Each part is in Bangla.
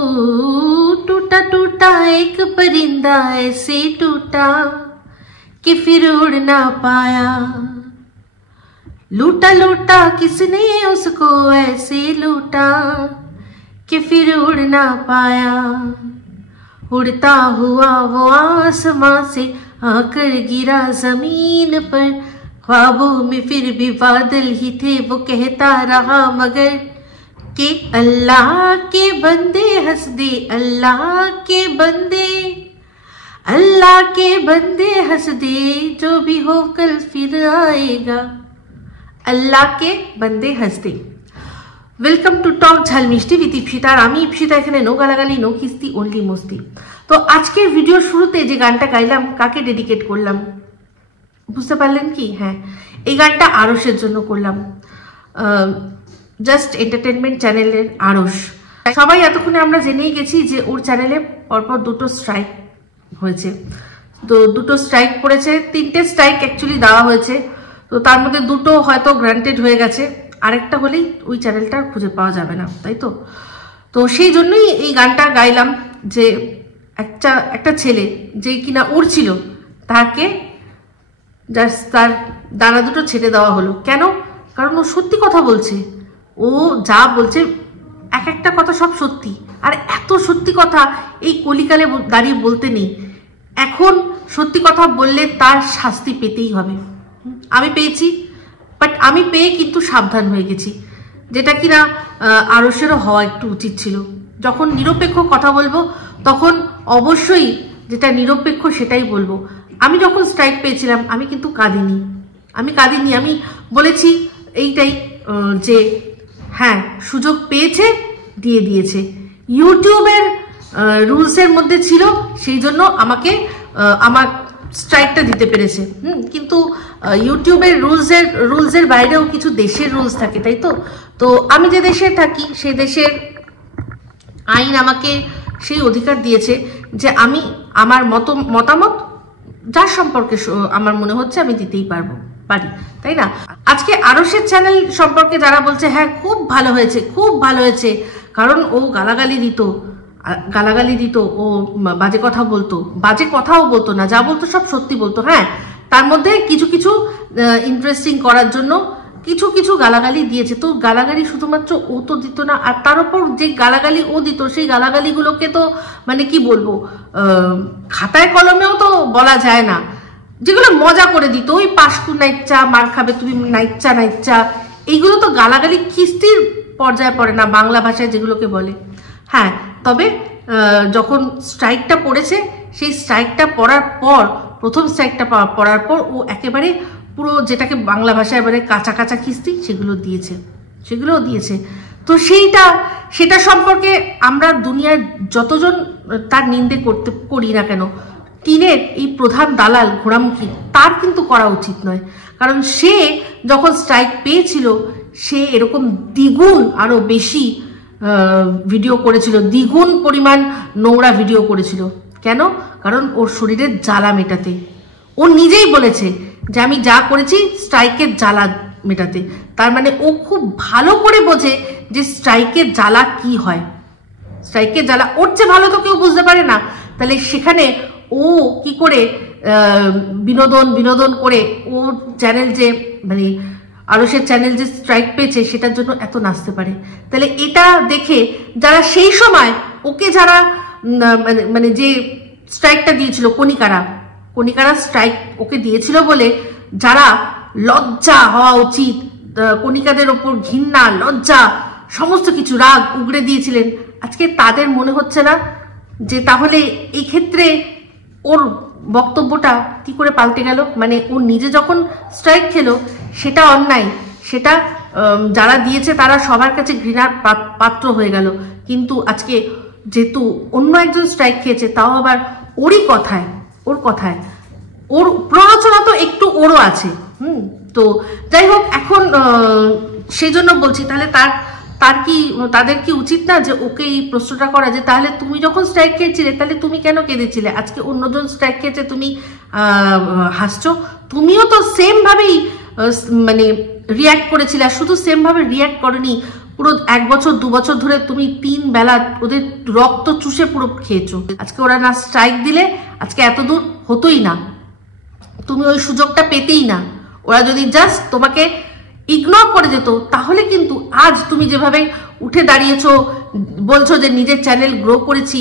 टूटा टूटा एक परिंदा ऐसे टूटा कि फिर उड़ ना पाया, लूटा लूटा किसने उसको ऐसे लूटा कि फिर उड़ ना पाया। उड़ता हुआ वो आसमां से आकर गिरा जमीन पर, ख्वाबों में फिर भी बादल ही थे, वो कहता रहा मगर कि अल्लाह के बंदे हंस दे, अल्लाह के बंदे, अल्लाह के बंदे हंस दे, जो भी हो कल फिर आएगा, अल्लाह के बंदे हंस दे। वेलकम टू टक झाल मिष्टी विद इप्सिता। आमी इप्सिता एखाने नो गालागाली नो किस्ती ओनली मस्ती। तो आजकेर भिडियोर शुरूते जे गानटा गाइलाम काके डेडिकेट करलाम बुझते पारलेन कि? हाँ, এই গানটা আরশের জন্য করলাম। জাস্ট এন্টারটেনমেন্ট চ্যানেলের আরশ। সবাই এতক্ষণে আমরা জেনেই গেছি যে ওর চ্যানেলে পরপর দুটো স্ট্রাইক হয়েছে। তো দুটো স্ট্রাইক পড়েছে, তিনটে স্ট্রাইক অ্যাকচুয়ালি দেওয়া হয়েছে। তো তার মধ্যে দুটো হয়তো গ্রান্টেড হয়ে গেছে, আরেকটা হলেই ওই চ্যানেলটা খুঁজে পাওয়া যাবে না, তাই তো? তো সেই জন্যই এই গানটা গাইলাম যে একটা ছেলে যে কিনা ওর ছিল তাকে জাস্ট তার দানা দুটো ছেড়ে দেওয়া হলো। কেন? কারণ ও সত্যি কথা বলছে, ও যা বলছে এক একটা কথা সব সত্যি। আর এত সত্যি কথা এই কলিকালে দাঁড়িয়ে বলতে নেই। এখন সত্যি কথা বললে তার শাস্তি পেতেই হবে। আমি পেয়েছি, বাট আমি পেয়ে কিন্তু সাবধান হয়ে গেছি, যেটা কিনা আরশেরও হওয়া একটু উচিত ছিল। যখন নিরপেক্ষ কথা বলবো তখন অবশ্যই যেটা নিরপেক্ষ সেটাই বলবো। আমি যখন স্ট্রাইক পেয়েছিলাম আমি কিন্তু কাঁদিনি, আমি বলেছি এইটাই যে হ্যাঁ সুযোগ পেয়েছে, দিয়ে দিয়েছে। ইউটিউবের রুলসের মধ্যে ছিল, সেই জন্য আমাকে আমার স্ট্রাইকটা দিতে পেরেছে। কিন্তু ইউটিউবের রুলসের বাইরেও কিছু দেশের রুলস থাকে, তাই তো? তো আমি যে দেশে থাকি সেই দেশের আইন আমাকে সেই অধিকার দিয়েছে যে আমি আমার মতামত যার সম্পর্কে আমার মনে হচ্ছে আমি দিতেই পারি, তাই না? আজকে আরশের চ্যানেল সম্পর্কে যারা বলছে হ্যাঁ খুব ভালো হয়েছে, কারণ ও গালাগালি দিত, ও বাজে কথাও বলতো না, যা বলতো সব সত্যি বলতো। হ্যাঁ, তার মধ্যে কিছু ইন্টারেস্টিং করার জন্য কিছু গালাগালি দিয়েছে। তো গালাগালি শুধুমাত্র ও তো দিত না, আর তার উপর যে গালাগালি ও দিত সেই গালাগালিগুলোকে তো মানে কি বলবো, খাতায় কলমেও তো বলা যায় না। যেগুলো মজা করে দিত, ওই পাশকু নাইচ্চা, মার খাবে তুমি নাইচ্চা, এইগুলো তো গালাগালি কিস্তির পর্যায়ে পড়ে না বাংলা ভাষায় যেগুলোকে বলে। হ্যাঁ, তবে যখন স্ট্রাইকটা পড়েছে, সেই স্ট্রাইকটা পড়ার পর, প্রথম স্ট্রাইকটা পড়ার পর ও একেবারে পুরো যেটাকে বাংলা ভাষায় বলে কাঁচা কিস্তি সেগুলো দিয়েছে। তো সেটা সম্পর্কে আমরা দুনিয়ার যতজন তার নিন্দে করি না কেন, টিনের এই প্রধান দালাল ঘোড়ামুখী তার কিন্তু করা উচিত নয়। কারণ সে যখন স্ট্রাইক পেয়েছিল সে এরকম দ্বিগুণ আরো বেশি ভিডিও করেছিল, দ্বিগুণ পরিমাণ নোংরা ভিডিও করেছিল। কেন? কারণ ওর শরীরের জ্বালা মেটাতে। ও নিজেই বলেছে যে আমি যা করেছি স্ট্রাইকের জ্বালা মেটাতে। তার মানে ও খুব ভালো করে বোঝে যে স্ট্রাইকের জ্বালা কি হয়। স্ট্রাইকের জ্বালা ওর চেয়ে ভালো তো কেউ বুঝতে পারে না। তাহলে সেখানে ও কি করে বিনোদন করে ওর চ্যানেল যে মানে আরশের চ্যানেল যে স্ট্রাইক পেয়েছে সেটার জন্য এত নাচতে পারে। তাহলে এটা দেখে যারা সেই সময় ওকে যারা মানে যে স্ট্রাইকটা দিয়েছিল, কণিকারা স্ট্রাইক ওকে দিয়েছিল বলে যারা লজ্জা হওয়া উচিত, কণিকাদের ওপর ঘৃণা, লজ্জা, সমস্ত কিছু রাগ উগড়ে দিয়েছিলেন, আজকে তাদের মনে হচ্ছে না যে তাহলে এই ক্ষেত্রে ওর বক্তব্যটা কি করে পাল্টে গেল? মানে ও নিজে যখন স্ট্রাইক খেলো সেটা অন্যায়, সেটা যারা দিয়েছে তারা সবার কাছে ঘৃণার পাত্র হয়ে গেল। কিন্তু আজকে যেহেতু অন্য একজন স্ট্রাইক খেয়েছে, তাও আবার ওর কথায় ওর প্ররোচনা তো একটু ওরও আছে। তো যাই হোক, এখন সেই জন্য বলছি তাহলে তাদের কি উচিত না যে ওকে এই প্রশ্নটা করা, যে তাহলে তুমি যখন স্ট্রাইক খেয়েছিলে তাহলে তুমি কেন কেঁদেছিলে? আজকে অন্যজন স্ট্রাইক খেয়েছে তুমি হাসছো, তুমিও তো সেম ভাবেই মানে রিয়্যাক্ট করেছিলে। আর শুধু সেম ভাবে রিয়্যাক্ট করনি, পুরো 1 বছর 2 বছর ধরে তুমি 3 বেলা ওদের রক্ত চুষে পুরো খেয়েছো। আজকে ওরা না স্ট্রাইক দিলে আজকে এত দূর হতোই না, তুমি ওই সুযোগটা পেতেই না। ওরা যদি জাস্ট তোমাকে ইগনোর করে যেত তাহলে কিন্তু আজ তুমি যেভাবে উঠে দাঁড়িয়েছো, বলছো যে নিজের চ্যানেল গ্রো করেছি,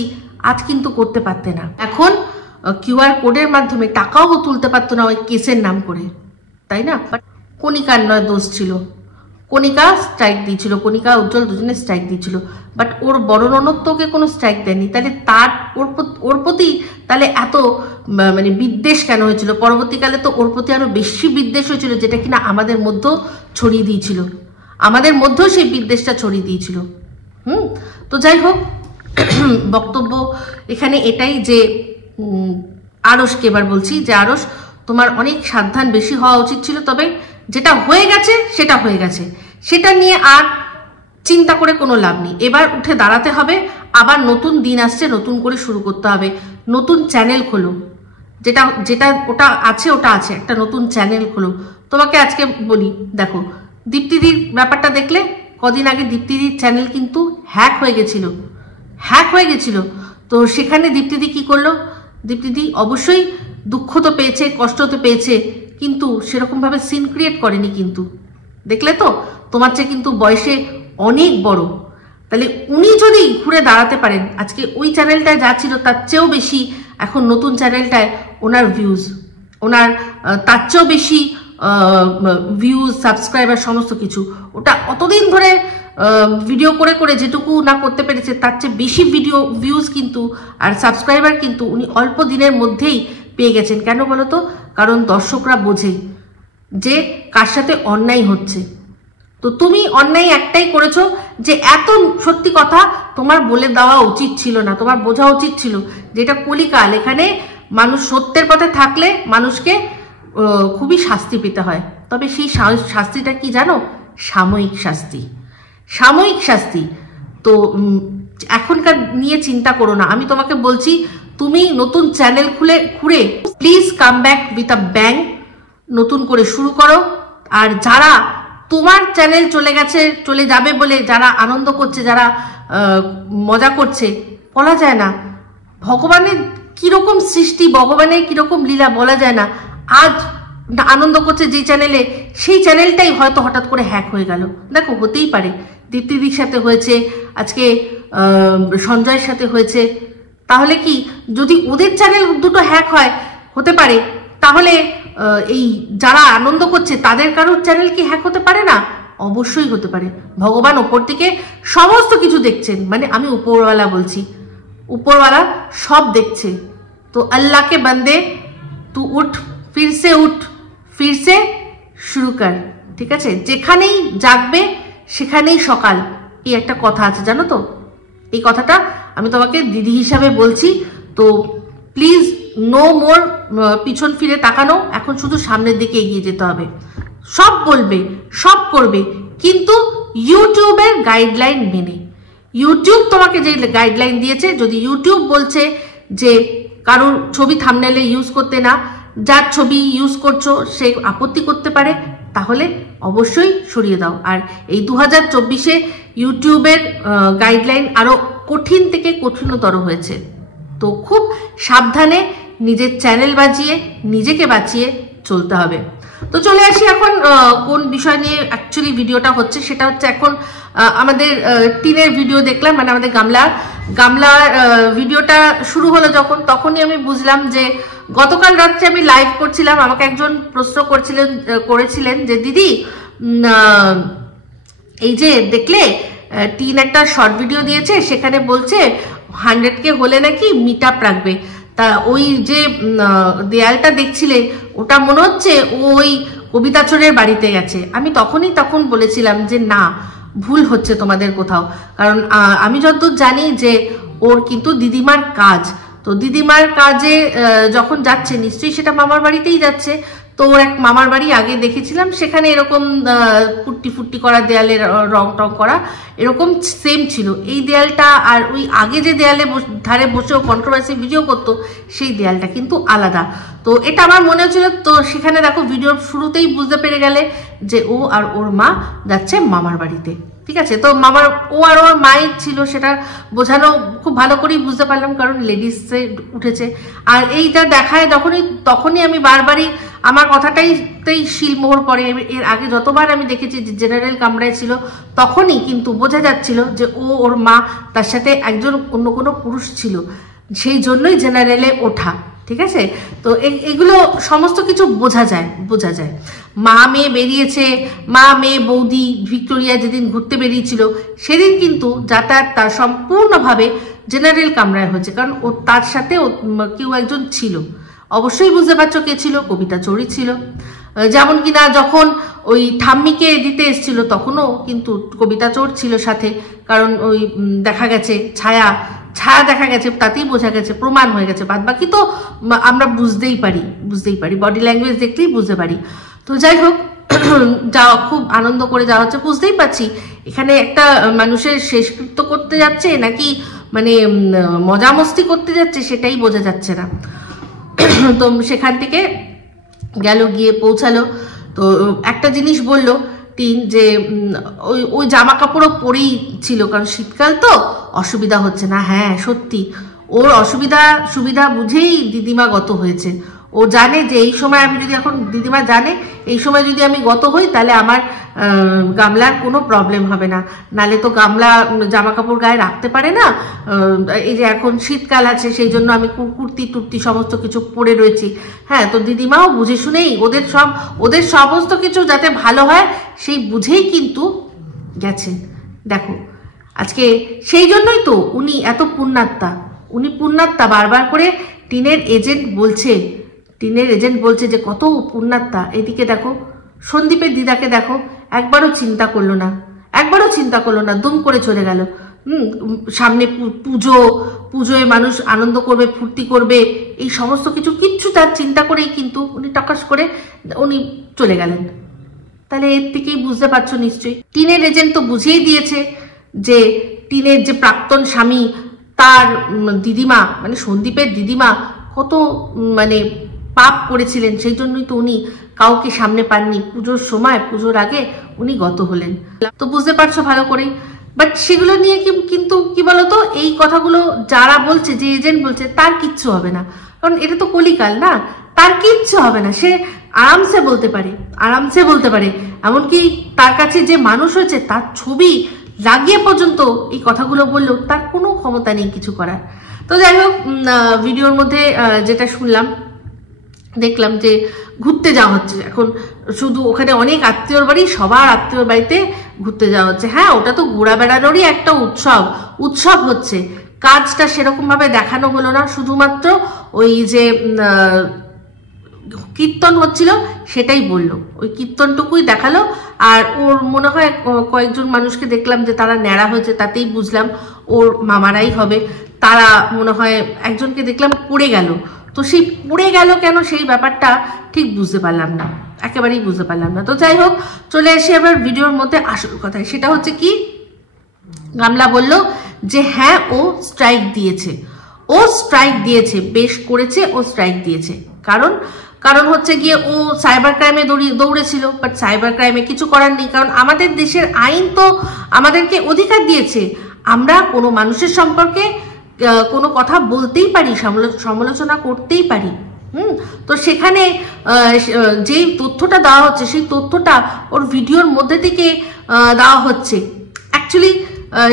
আজ কিন্তু করতে পারতে না। এখন কিউআর কোডের মাধ্যমে টাকাও তুলতে পারতো না ওই কেসের নাম করে, তাই না? বাট কণিকার নয় দোষ ছিল, কণিকা স্ট্রাইক দিয়েছিল, কণিকা উজ্জ্বল দুজনে স্ট্রাইক দিয়েছিল, বাট ওর বড় ননদ তো ওকে কোনো স্ট্রাইক দেয়নি। তাহলে তার ওর প্রতি তাহলে এত মানে বিদ্বেষ কেন হয়েছিল? পরবর্তীকালে তো ওর প্রতি আরো বেশি বিদ্বেষ হয়েছিল, যেটা কিনা আমাদের মধ্যেও ছড়িয়ে দিয়েছিল, আমাদের মধ্যেও সেই বিদ্বেষটা ছড়িয়ে দিয়েছিল। তো যাই হোক, বক্তব্য এখানে এটাই যে আরশকে এবার বলছি যে আরশ, তোমার অনেক সাবধান বেশি হওয়া উচিত ছিল। তবে যেটা হয়ে গেছে সেটা হয়ে গেছে, সেটা নিয়ে আর চিন্তা করে কোনো লাভ নেই। এবার উঠে দাঁড়াতে হবে, আবার নতুন দিন আসছে, নতুন করে শুরু করতে হবে। নতুন চ্যানেল খোলো, যেটা যেটা ওটা আছে ওটা আছে, একটা নতুন চ্যানেল খোলো। তোমাকে আজকে বলি, দেখো দীপ্তিদির ব্যাপারটা দেখলে, কদিন আগে দীপ্তিদির চ্যানেল কিন্তু হ্যাক হয়ে গেছিল। তো সেখানে দীপ্তিদি কি করলো? দীপ্তিদি অবশ্যই দুঃখ তো পেয়েছে, কষ্ট তো পেয়েছে, কিন্তু সেরকম ভাবে সিন ক্রিয়েট করেনি। কিন্তু দেখলে তো, তোমার চেয়ে কিন্তু বয়সে অনেক বড়। তাহলে উনি যদি ঘুরে দাঁড়াতে পারেন, আজকে ওই চ্যানেলটায় যা ছিল তার চেয়েও বেশি এখন নতুন চ্যানেলটায় ওনার ভিউজ, ওনার তার চেয়েও বেশি ভিউজ, সাবস্ক্রাইবার, সমস্ত কিছু। ওটা অতদিন ধরে ভিডিও করে করে যেটুকু না করতে পেরেছে তার চেয়ে বেশি ভিউজ কিন্তু আর সাবস্ক্রাইবার কিন্তু উনি অল্প দিনের মধ্যেই পেয়ে গেছেন। কেন বলো তো? কারণ দর্শকরা বোঝে যে কার সাথে অন্যায় হচ্ছে। তো তুমি অন্যায় একটাই করেছো, যে এত সত্যি কথা তোমার বলে দেওয়া উচিত ছিল না, তোমার বোঝা উচিত ছিল যেটা কলিকাল, এখানে মানুষ সত্যের পথে থাকলে মানুষকে খুবই শাস্তি পেতে হয়। তবে সেই শাস্তিটা কি জানো? সাময়িক শাস্তি। তো এখনকার নিয়ে চিন্তা করো না, আমি তোমাকে বলছি তুমি নতুন চ্যানেল খুলে please come back with a bang, নতুন করে শুরু করো। আর যারা তোমার চ্যানেল চলে যাবে বলে যারা আনন্দ করছে, যারা মজা করছে, বলা যায় না ভগবানের কিরকম সৃষ্টি, ভগবানের কিরকম লীলা বলা যায় না। আজ আনন্দ করছে যে চ্যানেলে, সেই চ্যানেলটাই হয়তো হঠাৎ করে হ্যাক হয়ে গেল। দেখো, হতেই পারে, দীপ্তিদির সাথে হয়েছে, আজকে সঞ্জয়ের সাথে হয়েছে। তাহলে কি যদি ওদের চ্যানেল দুটো হ্যাক হতে পারে, তাহলে এই যারা আনন্দ করছে তাদের কারোর চ্যানেল কি হ্যাক হতে পারে না? অবশ্যই হতে পারে। ভগবান ওপর থেকে সমস্ত কিছু দেখছেন, মানে আমি উপরওয়ালা বলছি, উপরওয়ালা সব দেখছে। তো আল্লাহকে বন্দে, তু উঠ, ফির সে শুরু কর, ঠিক আছে? যেখানেই জাগবে সেখানেই সকাল, এই একটা কথা আছে, জানো তো? এই কথাটা আমি তোমাকে দিদি হিসাবে বলছি। তো প্লিজ নো মোর পিছন ফিরে তাকানো, এখন শুধু সামনের দিকে এগিয়ে যেতে হবে। সব বলবে, সব করবে, কিন্তু ইউটিউবের গাইডলাইন মেনে। ইউটিউব তোমাকে যে গাইডলাইন দিয়েছে, যদি ইউটিউব বলছে যে কারোর ছবি থাম্বনেলে ইউজ করতে না, যার ছবি ইউজ করছো সে আপত্তি করতে পারে, তাহলে অবশ্যই সরিয়ে দাও। আর এই 2024-এ ইউটিউবের গাইডলাইন আরো কঠিন থেকে কঠিনতর হয়েছে। তো খুব সাবধানে নিজের চ্যানেল নিজেকে বাঁচিয়ে চলতে হবে। তো চলে আসি এখন কোন বিষয় নিয়ে অ্যাকচুয়ালি ভিডিওটা হচ্ছে, সেটা হচ্ছে এখন আমাদের টিনের ভিডিও দেখলাম, মানে আমাদের গামলার ভিডিওটা শুরু হলো যখন, তখনই আমি বুঝলাম যে গতকাল রাত্রে আমি লাইভ করছিলাম, আমাকে একজন প্রশ্ন করেছিলেন যে দিদি এই যে দেখলে টিন একটা শর্ট ভিডিও দিয়েছে, সেখানে বলছে 100K হলে নাকি মিট আপ রাখবে। তা ওই যে দেয়ালটা দেখছিলে, ওটা মনে হচ্ছে ওই কবিতাচরের বাড়িতে গেছে। আমি তখন বলেছিলাম যে না, ভুল হচ্ছে তোমাদের কোথাও, কারণ আমি যতদূর জানি যে ওর কিন্তু দিদিমার কাজ, তো দিদিমার কাজে যখন যাচ্ছে নিশ্চয়ই সেটা মামার বাড়িতেই যাচ্ছে। তো ওর এক মামার বাড়ি আগে দেখেছিলাম, সেখানে এরকম ফুট্টি করা দেয়ালের রং টং করা এরকম সেম ছিল। এই দেয়ালটা আর ওই আগে যে দেয়ালে ধারে বসেও কন্ট্রোভার্সি ভিডিও করতো, সেই দেয়ালটা কিন্তু আলাদা। তো এটা আমার মনে হচ্ছিল। তো সেখানে দেখো ভিডিওর শুরুতেই বুঝতে পেরে গেলে যে ও আর ওর মা যাচ্ছে মামার বাড়িতে। ঠিক আছে। তো মামার ও আর ওর মায়ের ছিল সেটা বোঝানো খুব ভালো করেই বুঝতে পারলাম, কারণ লেডিসে উঠেছে। আর এইটা দেখায় তখনই আমি বারবারই আমার কথাটাইতেই শিলমোহর পড়ে। এর আগে যতবার আমি দেখেছি যে জেনারেল কামরায় ছিল তখনই কিন্তু বোঝা যাচ্ছিল যে ওর মা তার সাথে একজন অন্য কোনো পুরুষ ছিল, সেই জন্যই জেনারেলে ওঠা। ঠিক আছে, তো এগুলো সমস্ত কিছু বোঝা যায়। মা মেয়ে বেরিয়েছে, মা মেয়ে বৌদি ভিক্টোরিয়া যেদিন ঘুরতে বেরিয়েছিল সেদিন কিন্তু যাতায়াতটা সম্পূর্ণভাবে জেনারেল কামরায় হয়েছে, কারণ ও তার সাথে কেউ একজন ছিল। অবশ্যই বুঝতে পারছো কে ছিল, কবিতা চৌরি ছিল। যেমন কিনা যখন ওই ঠাম্মিকে দিতে এসেছিল তখনও কিন্তু কবিতা চোর ছিল সাথে, কারণ ওই দেখা গেছে ছায়া দেখা গেছে, তাতেই বোঝা গেছে, প্রমাণ হয়ে গেছে। বাদ বাকি তো আমরা বুঝতেই পারি, বডি ল্যাঙ্গুয়েজ দেখলেই বুঝতে পারি। তো যাই হোক, যাওয়া খুব আনন্দ করে যাওয়া হচ্ছে। বুঝতেই পারছি এখানে একটা মানুষের শেষকৃত্য করতে যাচ্ছে নাকি মানে মজা মস্তি করতে যাচ্ছে সেটাই বোঝা যাচ্ছে না। তো সেখান থেকে গেল, গিয়ে পৌঁছালো। তো একটা জিনিস বললো টিন যে ওই জামা কাপড়ও পরেই ছিল, কারণ শীতকাল তো অসুবিধা হচ্ছে না। হ্যাঁ সত্যি, ওর সুবিধা বুঝেই দিদিমা গত হয়েছে। ও জানে যে এই সময় আমি যদি এখন, দিদিমা জানে এই সময় যদি আমি গত হই তাহলে আমার গামলার কোনো প্রবলেম হবে না, নালে তো গামলা জামা কাপড় গায়ে রাখতে পারে না। এই যে এখন শীতকাল আছে সেই জন্য আমি কুর্তি টুর্তি সমস্ত কিছু পরে রয়েছি। হ্যাঁ, তো দিদিমাও বুঝে শুনেই ওদের সমস্ত কিছু যাতে ভালো হয় সেই বুঝেই কিন্তু গেছে। দেখো আজকে সেই জন্যই তো উনি এত পুণ্যাত্মা। বারবার করে টিনের এজেন্ট বলছে যে কত পুণ্যাত্মা। এদিকে দেখো সন্দীপের দিদাকে দেখো, একবারও চিন্তা করলো না, দুম করে চলে গেল। সামনে পুজোয় মানুষ আনন্দ করবে, ফুর্তি করবে, এই সমস্ত কিচ্ছু তার চিন্তা করেই কিন্তু উনি টকাশ করে উনি চলে গেলেন। তাহলে এর থেকেই বুঝতে পারছো নিশ্চয়ই টিনের এজেন্ট তো বুঝিয়েই দিয়েছে যে টিনের যে প্রাক্তন স্বামী তার দিদিমা মানে সন্দীপের দিদিমা কত মানে পাপ করেছিলেন, সেই জন্যই তো উনি কাউকে সামনে পাননি। পুজোর আগে উনি গত হলেন। তো বুঝতে পারছো ভালো করে। বাট সেগুলো নিয়ে কিন্তু কি বলতো, এই কথাগুলো যারা বলছে, যে এজেন্ট বলছে, তার কিচ্ছু হবে না, কারণ এটা তো কলিকাল না, তার কিচ্ছু হবে না। সে আরামসে বলতে পারে। এমনকি তার কাছে যে মানুষ হয়েছে তার ছবি লাগিয়ে পর্যন্ত এই কথাগুলো বললেও তার কোনো ক্ষমতা নেই কিছু করার। তো যাই হোক, ভিডিওর মধ্যে যেটা দেখলাম যে ঘুরতে যাওয়া হচ্ছে এখন, শুধু ওখানে অনেক আত্মীয়র বাড়ি, সবার আত্মীয়র বাড়িতে ঘুরতে যাওয়া হচ্ছে। হ্যাঁ, ওটা তো ঘোরা বেড়ানোরই একটা উৎসব হচ্ছে। কাজটা সেরকম ভাবে দেখানো হলো না, শুধুমাত্র ওই যে কীর্তন হচ্ছিল সেটাই বললো, ওই কীর্তনটুকুই দেখালো। আর ওর মনে হয় কয়েকজন মানুষকে দেখলাম যে তারা ন্যাড়া হয়েছে, তাতেই বুঝলাম ওর মামারাই হবে। তারা মনে হয় একজনকে দেখলাম পড়ে গেল, তো সেই পড়ে গেল কেন সেই ব্যাপারটা ঠিক বুঝতে পারলাম না, একেবারেই বুঝতে পারলাম না। তো যাই হোক, চলে আসি এবার ভিডিওর মধ্যে আসল কথায়। সেটা হচ্ছে কি, গামলা বলল যে হ্যাঁ ও স্ট্রাইক দিয়েছে, বেশ করেছে, ও স্ট্রাইক দিয়েছে। কারণ হচ্ছে গিয়ে ও সাইবার ক্রাইমে দৌড়েছিল, বাট সাইবার ক্রাইমে কিছু করার নেই, কারণ আমাদের দেশের আইন তো আমাদেরকে অধিকার দিয়েছে, আমরা কোনো মানুষের সম্পর্কে কোনো কথা বলতেই পারি, সমালোচনা করতেই পারি। তো সেখানে যেই তথ্যটা দেওয়া হচ্ছে সেই তথ্যটা ওর ভিডিওর মধ্যে থেকে দেওয়া হচ্ছে। অ্যাকচুয়ালি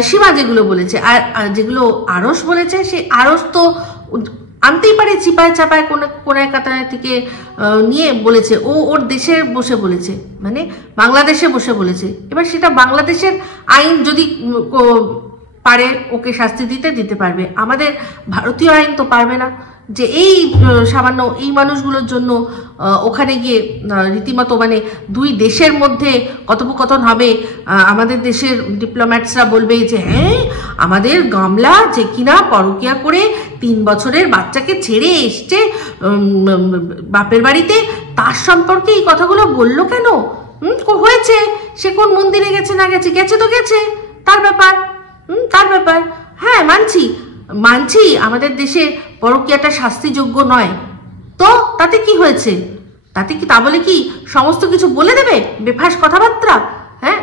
সীমা যেগুলো বলেছে আর যেগুলো আরস বলেছে, সেই আরস তো আনতেই পারে চিপায় চাপায় কোনায় কাতায় থেকে নিয়ে বলেছে। ওর দেশে বসে বলেছে, মানে বাংলাদেশে বসে বলেছে। এবার সেটা বাংলাদেশের আইন যদি পারে ওকে শাস্তি দিতে পারবে, আমাদের ভারতীয় আইন তো পারবে না যে এই সামান্য এই মানুষগুলোর জন্য ওখানে গিয়ে রীতিমতো মানে দুই দেশের মধ্যে কথোপকথন হবে। আমাদের দেশের ডিপ্লোম্যাটসরা বলবে যে হ্যাঁ আমাদের গামলা যে কিনা পরকিয়া করে 3 বছরের বাচ্চাকে ছেড়ে এসছে বাপের বাড়িতে, তার সম্পর্কে এই কথাগুলো বললো কেন? হয়েছে, সে কোন মন্দিরে গেছে না গেছে তো গেছে, তার ব্যাপার। হ্যাঁ মানছি আমাদের দেশে পরকীয়াটা শাস্তিযোগ্য নয়, তো তাতে কি হয়েছে? তা বলে কি সমস্ত কিছু বলে দেবে বেফাস কথাবার্তা? হ্যাঁ,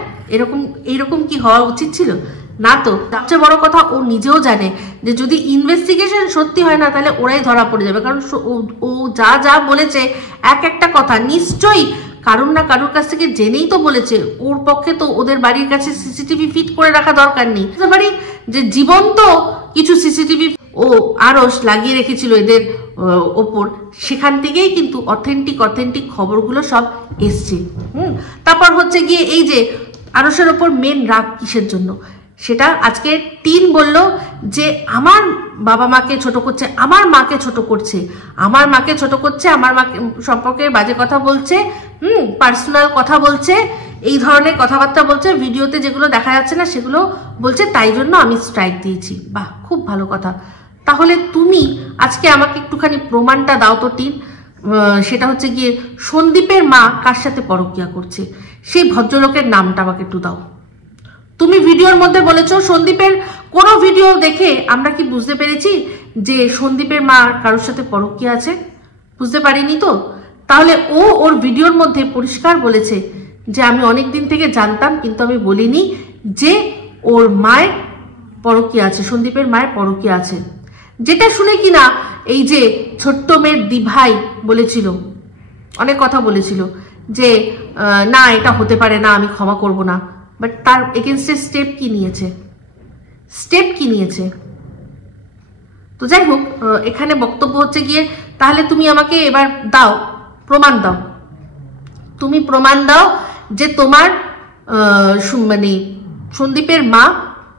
এইরকম কি হওয়া উচিত ছিল না? তো সবচেয়ে বড় কথা, ও নিজেও জানে যে যদি ইনভেস্টিগেশন সত্যি হয় না তাহলে ওরাই ধরা পড়ে যাবে, কারণ ও যা যা বলেছে একটা কথা নিশ্চয়ই কারুর না কারুর কাছ থেকে জেনেই তো বলেছে। ওর পক্ষে তো ওদের বাড়ির কাছে সিসিটিভি ফিট করে রাখা দরকার নেই, বাড়ি যে জীবন্ত কিছু সিসিটিভি ও আরস লাগিয়ে রেখেছিল এদের ওপর, সেখান থেকেই কিন্তু অথেন্টিক খবরগুলো সব এসছে। তারপর হচ্ছে গিয়ে এই যে আরসের ওপর মেন রাগ কিসের জন্য, সেটা আজকে টিন বলল যে আমার বাবা মাকে ছোট করছে, আমার মাকে ছোট করছে, আমার মাকে ছোট করছে, আমার মাকে সম্পর্কে বাজে কথা বলছে, পার্সোনাল কথা বলছে, এই ধরনের কথাবার্তা বলছে, ভিডিওতে যেগুলো দেখা যাচ্ছে না সেগুলো বলছে, তাই জন্য আমি স্ট্রাইক দিয়েছি। বাহ, খুব ভালো কথা। তাহলে তুমি আজকে আমাকে একটুখানি প্রমাণটা দাও তো টিন, সেটা হচ্ছে গিয়ে সন্দীপের মা কার সাথে পরকীয়া করছে, সেই ভদ্রলোকের নামটা আমাকে একটু দাও। তুমি ভিডিওর মধ্যে বলেছো সন্দীপের কোনো ভিডিও দেখে আমরা কি বুঝতে পেরেছি যে সন্দীপের মা কারোর সাথে পরকীয়া আছে? বুঝতে পারিনি তো। তাহলে ও ওর ভিডিওর মধ্যে পরিষ্কার বলেছে যে আমি অনেক দিন থেকে জানতাম, কিন্তু আমি বলিনি যে ওর মায়ের পরকীয়া আছে, সন্দীপের মায়ের পরকীয়া আছে, যেটা শুনে কিনা এই যে ছোট্ট মেয়ের দিভাই বলেছিল, অনেক কথা বলেছিল যে না এটা হতে পারে না, আমি ক্ষমা করব না। বাট তার এগেনস্টে স্টেপ কি নিয়েছে? তো যাই হোক, এখানে বক্তব্য হচ্ছে গিয়ে তাহলে তুমি আমাকে এবার দাও, প্রমাণ দাও, তুমি প্রমাণ দাও যে তোমার মানে সন্দীপের মা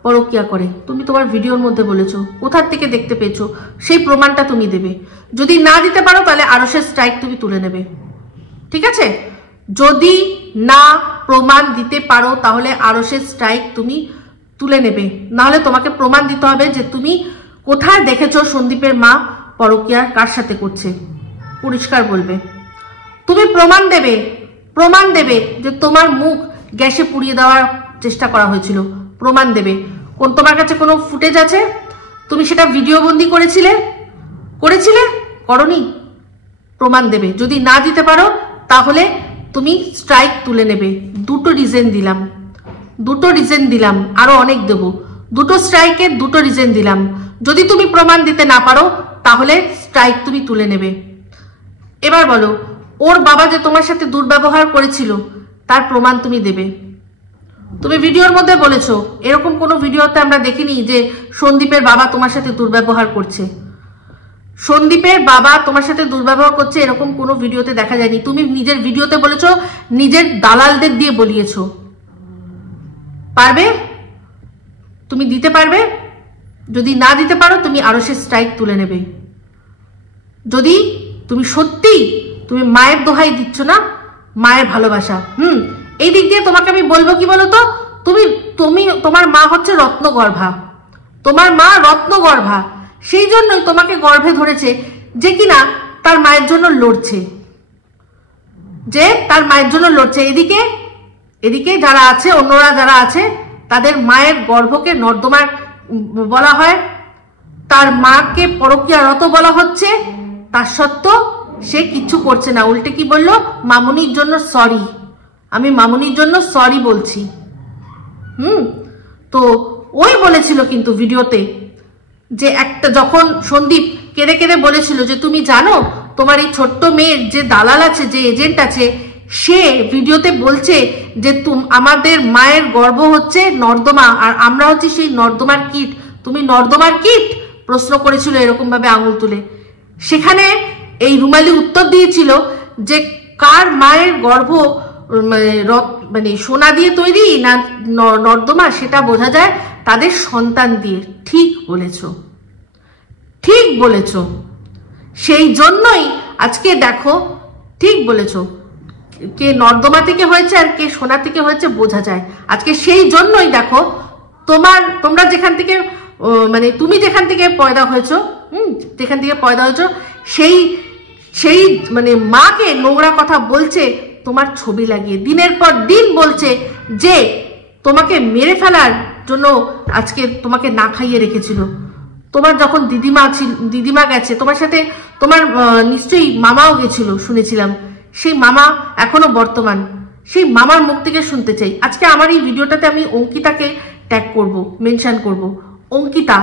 পরকীয়া করে। তুমি তোমার ভিডিওর মধ্যে বলেছো, কোথার থেকে দেখতে পেয়েছো, সেই প্রমাণটা তুমি দেবে। যদি না দিতে পারো তাহলে আরশের স্ট্রাইক তুমি তুলে নেবে, ঠিক আছে? যদি না প্রমাণ দিতে পারো তাহলে আরশের স্ট্রাইক তুমি তুলে নেবে, নাহলে তোমাকে প্রমাণ দিতে হবে যে তুমি কোথায় দেখেছো সন্দীপের মা পরকীয়া কার সাথে করছে, পরিষ্কার বলবে। তুমি প্রমাণ দেবে যে তোমার মুখ গ্যাসে পুড়িয়ে দেওয়ার চেষ্টা করা হয়েছিল, প্রমাণ দেবে। কোন তোমার কাছে কোনো ফুটেজ আছে? তুমি সেটা ভিডিও বন্দি করেছিলে? করনি? প্রমাণ দেবে। যদি না দিতে পারো তাহলে তুমি স্ট্রাইক তুলে নেবে। দুটো রিজন দিলাম, আরো অনেক দেব। দুটো স্ট্রাইকের দুটো রিজন দিলাম। যদি তুমি প্রমাণ দিতে না পারো তাহলে স্ট্রাইক তুমি তুলে নেবে। এবার বলো, ওর বাবা যে তোমার সাথে দুর্ব্যবহার করেছিল তার প্রমাণ তুমি দেবে। তুমি ভিডিওর মধ্যে বলেছো, এরকম কোনো ভিডিওতে আমরা দেখিনি যে সন্দীপের বাবা তোমার সাথে দুর্ব্যবহার করছে। সন্দীপের বাবা তোমার সাথে দুর্ব্যবহার করছে এরকম কোনো ভিডিওতে দেখা যায়নি। তুমি নিজের ভিডিওতে বলেছো নিজের দালালদের দিয়ে বলিয়েছো। পারবে? তুমি দিতে পারবে? যদি না দিতে পারো তুমি আরশের স্ট্রাইক তুলে নেবে। যদি তুমি সত্যি তুমি মায়ের দোহাই দিচ্ছ না, মায়ের ভালোবাসা, এই দিক দিয়ে তোমাকে আমি বলবো কি বলো তো, তোমার মা হচ্ছে রত্নগর্ভা, তোমার মা রত্নগর্ভা, সেই জন্যই তোমাকে গর্ভে ধরেছে যে কিনা তার মায়ের জন্য লড়ছে, এদিকে যারা আছে, অন্যরা যারা আছে তাদের মায়ের গর্ভকে নর্দমা বলা হয়, তার মাকে পরকীয়ারত বলা হচ্ছে, তার সত্ত্বেও সে কিচ্ছু করছে না। উল্টে কি বললো, মামুনির জন্য সরি, আমি মামুনির জন্য সরি বলছি। তো ওই বলেছিল কিন্তু ভিডিওতে যে একটা, যখন সন্দীপ কেঁদে কেঁদে বলেছিল যে তুমি জানো তোমার এই ছোট্ট মেয়ের যে দালাল আছে, যে এজেন্ট আছে, সে ভিডিওতে বলছে যে আমাদের মায়ের গর্ভ হচ্ছে নর্দমা আর আমরা হচ্ছে সেই নর্দমার কীট। তুমি নর্দমার কীট প্রশ্ন করেছিল এরকম ভাবে আঙুল তুলে। সেখানে এই রুমালি উত্তর দিয়েছিল যে কার মায়ের গর্ভ মানে সোনা দিয়ে তৈরি না নর্দমা সেটা বোঝা যায় তাদের সন্তান দিয়ে। ঠিক বলেছো, সেই জন্যই আজকে দেখো, ঠিক বলেছো, কে নর্দমা থেকে হয়েছে আর কে সোনা থেকে হয়েছে বোঝা যায় আজকে। সেই জন্যই দেখো তোমরা যেখান থেকে মানে তুমি যেখান থেকে পয়দা হয়েছো, সেই মানে মাকে নোংরা কথা বলছে তোমার ছবি লাগিয়ে, দিনের পর দিন বলছে যে তোমাকে মেরে ফেলার জন্য আজকে তোমাকে না খাইয়ে রেখেছিল। তোমার যখন দিদিমা গেছে তোমার সাথে, তোমার নিশ্চয়ই মামাও গেছিল শুনেছিলাম, সেই মামা এখনো বর্তমান, সেই মামার মুখ থেকে শুনতে চাই। আজকে আমার এই ভিডিওটাতে আমি অঙ্কিতাকে ট্যাগ করব, মেনশন করব। অঙ্কিতা,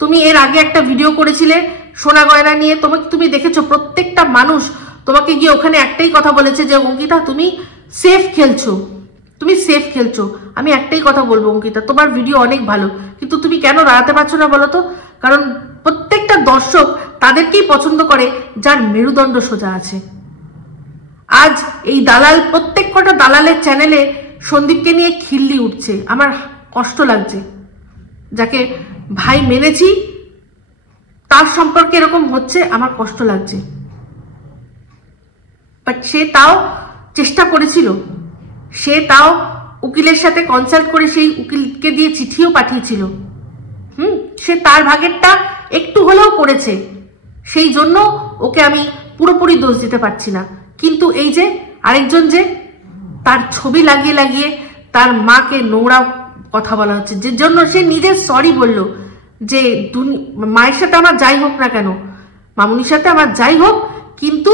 তুমি এর আগে একটা ভিডিও করেছিলে সোনা গয়না নিয়ে, তুমি দেখেছো প্রত্যেকটা মানুষ তোমাকে গিয়ে ওখানে একটাই কথা বলেছে যে অঙ্কিতা তুমি সেফ খেলছো, তুমি সেফ খেলছো। আমি একটাই কথা বলবো অঙ্কিতা, তোমার ভিডিও অনেক ভালো, কিন্তু তুমি কেন দাঁড়াতে পারছো না বলো তো? কারণ প্রত্যেকটা দর্শক তাদেরকেই পছন্দ করে যার মেরুদণ্ড সোজা আছে। আজ এই দালাল, প্রত্যেক কটা দালালের চ্যানেলে সন্দীপকে নিয়ে খিল্লি উঠছে, আমার কষ্ট লাগছে। যাকে ভাই মেনেছি তার সম্পর্কে এরকম হচ্ছে, আমার কষ্ট লাগছে। বাট সে তাও চেষ্টা করেছিল, সে তাও উকিলের সাথে কনসাল্ট করে সেই উকিলকে দিয়ে চিঠিও পাঠিয়েছিল। সে তার ভাগেরটা একটু হলেও করেছে, সেই জন্য ওকে আমি পুরোপুরি দোষ দিতে পারছি না। কিন্তু এই যে আরেকজন, যে তার ছবি লাগিয়ে লাগিয়ে তার মাকে নোংরা কথা বলা হচ্ছে, যে জন্য সে নিজে সরি বলল যে মায়ের সাথে আমার যাই হোক না কেন, মামুনির সাথে আমার যাই হোক, কিন্তু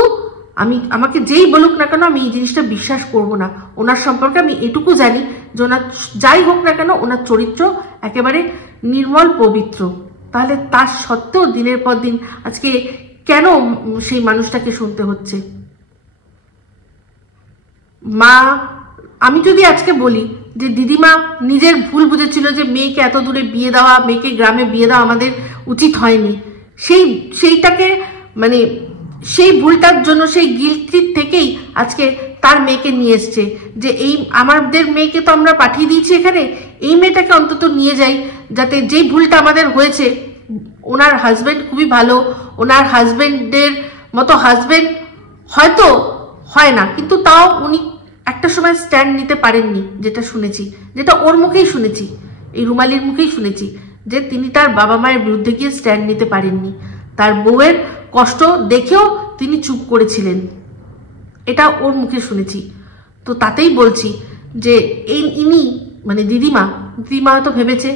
আমাকে যেই বলুক না কেন আমি এই জিনিসটা বিশ্বাস করব না। ওনার সম্পর্কে আমি এটুকু জানি যে ওনার যাই হোক না কেন ওনার চরিত্র একেবারে নির্মল পবিত্র। তাহলে তার সত্ত্বেও দিনের পর দিন আজকে কেন সেই মানুষটাকে শুনতে হচ্ছে? মা, আমি যদি আজকে বলি যে দিদিমা নিজের ভুল বুঝেছিল যে মেয়েকে এত দূরে বিয়ে দেওয়া, মেয়েকে গ্রামে বিয়ে দেওয়া আমাদের উচিত হয়নি, সেইটাকে মানে সেই ভুলটার জন্য সেই গিল্টির থেকেই আজকে তার মেয়েকে নিয়ে এসছে যে এই আমাদের মেয়েকে তো আমরা পাঠিয়ে দিয়েছি এখানে, এই মেয়েটাকে অন্তত নিয়ে যাই, যাতে যেই ভুলটা আমাদের হয়েছে। ওনার হাজবেন্ড খুবই ভালো, ওনার হাজবেন্ডের মতো হাজবেন্ড হয়তো হয় না, কিন্তু তাও উনি একটা সময় স্ট্যান্ড নিতে পারেননি, যেটা শুনেছি, যেটা ওর মুখেই শুনেছি, এই রুমালির মুখেই শুনেছি যে তিনি তার বাবা মায়ের বিরুদ্ধে গিয়ে স্ট্যান্ড নিতে পারেননি। তার বউয়ের কষ্ট দেখেও তিনি চুপ করেছিলেন, এটা ওর মুখে শুনেছি। তো তাতেই বলছি যে ইনি মানে দিদিমা হয়তো ভেবেছে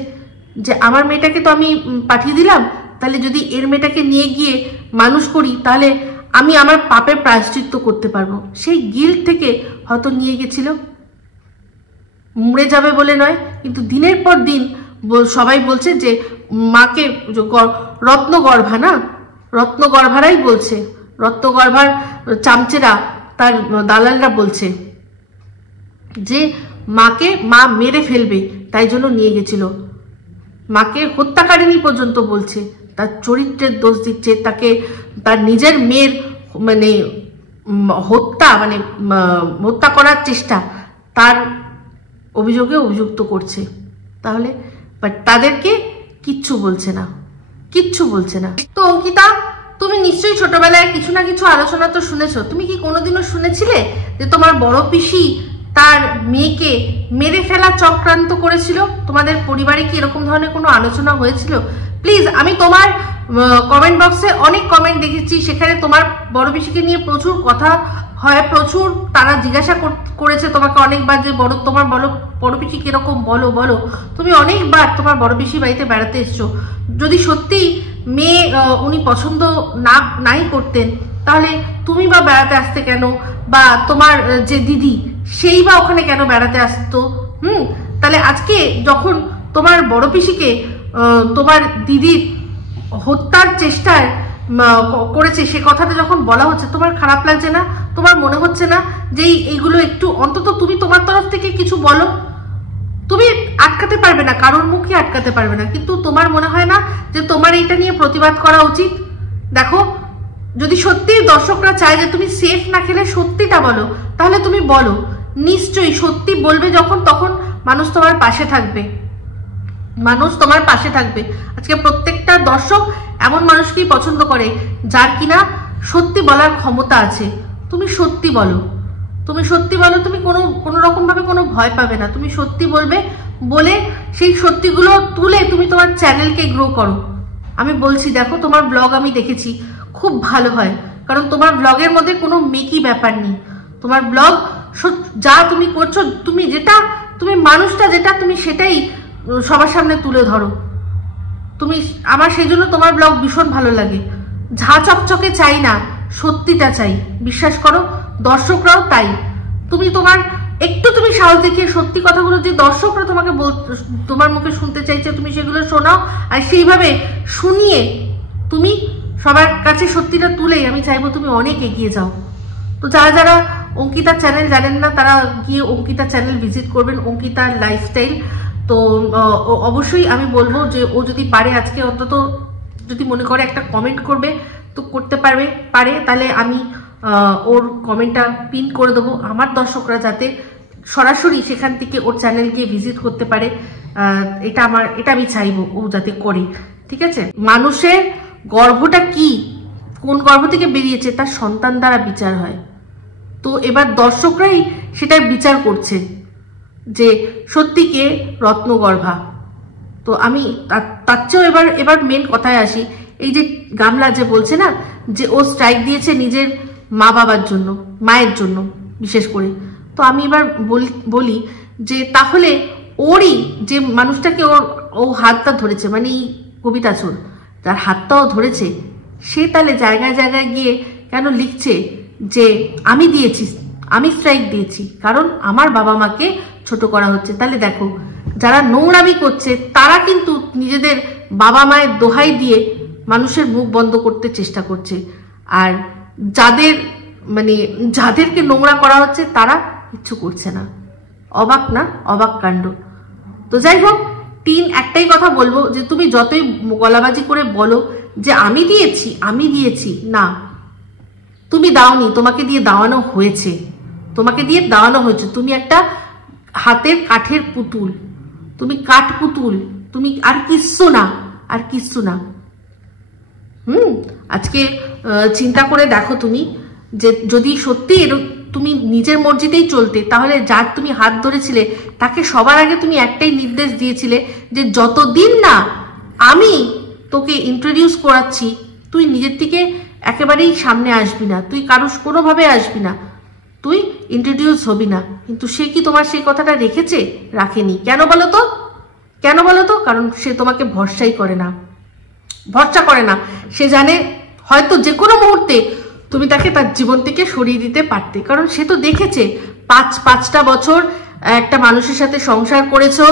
যে আমার মেয়েটাকে তো আমি পাঠিয়ে দিলাম, তাহলে যদি এর মেয়েটাকে নিয়ে গিয়ে মানুষ করি তাহলে আমি আমার পাপের প্রায়শ্চিত্ত করতে পারবো। সেই গিল্ট থেকে হয়তো নিয়ে গেছিল, মরে যাবে বলে নয়, কিন্তু দিনের পর দিন সবাই বলছে যে মাকে রত্নগর্ভা, না রত্নগর্ভারাই বলছে, রত্নগর্ভার চামচেরা তার দালালরা বলছে যে মা মেরে ফেলবে, তাই জন্য নিয়ে গেছিল। মাকে হত্যাকারিণী পর্যন্ত বলছে, তার চরিত্রের দোষ দিচ্ছে, তাকে তার নিজের মেয়ের মানে হত্যা করার চেষ্টা তার অভিযোগে অভিযুক্ত করছে। তাহলে বাট তাদেরকে কিচ্ছু বলছে না, কিচ্ছু বলছে না। তো অঙ্কিতা, তুমি নিশ্চয়ই ছোটবেলায় কিছু না কিছু আলোচনা তো শুনেছো। তুমি কি কোনোদিনও শুনেছিলে যে তোমার বড় পিসি তার মেয়েকে মেরে ফেলা চক্রান্ত করেছিল? তোমাদের পরিবারে কি এরকম ধরনের কোনো আলোচনা হয়েছিল? প্লিজ, আমি তোমার কমেন্ট বক্সে অনেক কমেন্ট দেখেছি, সেখানে তোমার বড় পিসিকে নিয়ে প্রচুর কথা হয়, প্রচুর তারা জিজ্ঞাসা করেছে তোমাকে অনেকবার যে তোমার বড় পিসি কিরকম, বলো। তুমি অনেকবার তোমার বড় পিসি বাড়িতে বেড়াতে এসছো। যদি সত্যি মেয়ে উনি পছন্দ নাই করতেন, তাহলে তুমি বা বেড়াতে আসতে কেন? বা তোমার যে দিদি সেই বা ওখানে কেন বেড়াতে আসতো? তাহলে আজকে যখন তোমার বড় পিসিকে তোমার দিদির হত্যার চেষ্টায় করেছে, সে কথাটা যখন বলা হচ্ছে, তোমার খারাপ লাগছে না? তোমার মনে হচ্ছে না যে এইগুলো একটু অন্তত তুমি তোমার তরফ থেকে কিছু বলো? তুমি আটকাতে পারবে না, কারোর মুখে আটকাতে পারবে না, কিন্তু তোমার মনে হয় না যে তোমার এইটা নিয়ে প্রতিবাদ করা উচিত? দেখো, যদি সত্যি দর্শকরা চায় যে তুমি সেফ না খেলে সত্যিটা বলো, তাহলে তুমি বলো। নিশ্চয়ই সত্যি বলবে যখন, তখন মানুষ তোমার পাশে থাকবে, মানুষ তোমার পাশে থাকবে। আজকে প্রত্যেকটা দর্শক এমন মানুষকেই পছন্দ করে যার কিনা সত্যি বলার ক্ষমতা আছে। তুমি সত্যি বলো, তুমি সত্যি বলো, তুমি কোনো রকম ভাবে কোনো ভয় পাবে না। তুমি সত্যি বলবে, বলে সেই সত্যিগুলো তুলে তুমি তোমার চ্যানেলকে গ্রো করো। আমি বলছি, দেখো তোমার ব্লগ আমি দেখেছি, খুব ভালো হয়, কারণ তোমার ব্লগের মধ্যে কোনো মেকি ব্যাপার নেই। তোমার ব্লগ যা তুমি করছো, তুমি মানুষটা যেটা, তুমি সেটাই সবার সামনে তুলে ধরো। আমার সেই জন্য তোমার ব্লগ ভীষণ ভালো লাগে। ঝা চকচকে চাই না, সত্যিটা চাই, বিশ্বাস করো, দর্শকরাও তাই। তুমি তোমার একটু তুমি সাহস দেখিয়ে সত্যি কথাগুলো যে দর্শকরা তোমাকে তোমার মুখে শুনতে চাইছে তুমি সেগুলো শোনাও, আর সেইভাবে শুনিয়ে তুমি সবার কাছে সত্যিটা তুলেই আমি চাইবো তুমি অনেক এগিয়ে যাও। তো যারা যারা অঙ্কিতার চ্যানেল জানেন না তারা গিয়ে অঙ্কিতার চ্যানেল ভিজিট করবেন, অঙ্কিতার লাইফস্টাইল। তো অবশ্যই আমি বলবো যে ও যদি পারে আজকে অন্তত যদি মনে করে একটা কমেন্ট করবে তো করতে পারে, তাহলে আমি ওর কমেন্টটা পিন করে দেবো, আমার দর্শকরা যাতে সরাসরি সেখান থেকে ওর চ্যানেল গিয়ে ভিজিট করতে পারে। এটা আমি চাইবো ও যাতে করে, ঠিক আছে? মানুষের গর্ভটা কি, কোন গর্ভ থেকে বেরিয়েছে তার সন্তান দ্বারা বিচার হয়। তো এবার দর্শকরাই সেটার বিচার করছে যে সত্যি কে রত্নগর্ভা। তো আমি তার চেয়েও এবার মেন কথায় আসি, এই যে গামলা যে বলছে না যে ও স্ট্রাইক দিয়েছে নিজের মা বাবার জন্য, মায়ের জন্য বিশেষ করে। তো আমি এবার বলি যে তাহলে ওরই যে মানুষটাকে ও হাতটা ধরেছে, মানে এই কবিতা চোর যার হাতটাও ধরেছে, সে তাহলে জায়গায় জায়গায় গিয়ে কেন লিখছে যে আমি দিয়েছি, আমি স্ট্রাইক দিয়েছি কারণ আমার বাবা মাকে ছোট করা হচ্ছে। তাহলে দেখো যারা নোংরামি করছে তারা কিন্তু নিজেদের বাবা মায়ের দোহাই দিয়ে মানুষের মুখ বন্ধ করতে চেষ্টা করছে, আর যাদেরকে নোংরা করা হচ্ছে তারা কিচ্ছু করছে না। অবাক না? অবাক কাণ্ড। তো যাই হোক, একটাই কথা বলবো যে তুমি যতই গলাবাজি করে বলো যে আমি দিয়েছি, না, তুমি দাওনি, তোমাকে দিয়ে দাওয়ানো হয়েছে, তুমি একটা হাতের কাঠের পুতুল, তুমি কাঠ পুতুল, তুমি আর কিচ্ছু না। আজকে চিন্তা করে দেখো তুমি যে যদি সত্যি তুমি নিজের মর্জিতেই চলতে, তাহলে যার তুমি হাত ধরেছিলে তাকে সবার আগে তুমি একটাই নির্দেশ দিয়েছিলে যে যতদিন না আমি তোকে ইন্ট্রোডিউস করাচ্ছি তুই নিজের থেকে একেবারেই সামনে আসবি না, তুই কোনোভাবে আসবি না, তুই ইন্ট্রোডিউস হবি না। কিন্তু সে কি তোমার সেই কথাটা রাখেনি? কেন বলো তো? কারণ সে তোমাকে ভরসা করে না। সে জানে হয়তো যে কোনো মুহূর্তে তুমি তাকে তার জীবন থেকে সরিয়ে দিতে পারতে, কারণ সে তো দেখেছে 5টা বছর একটা মানুষের সাথে সংসার করেছো,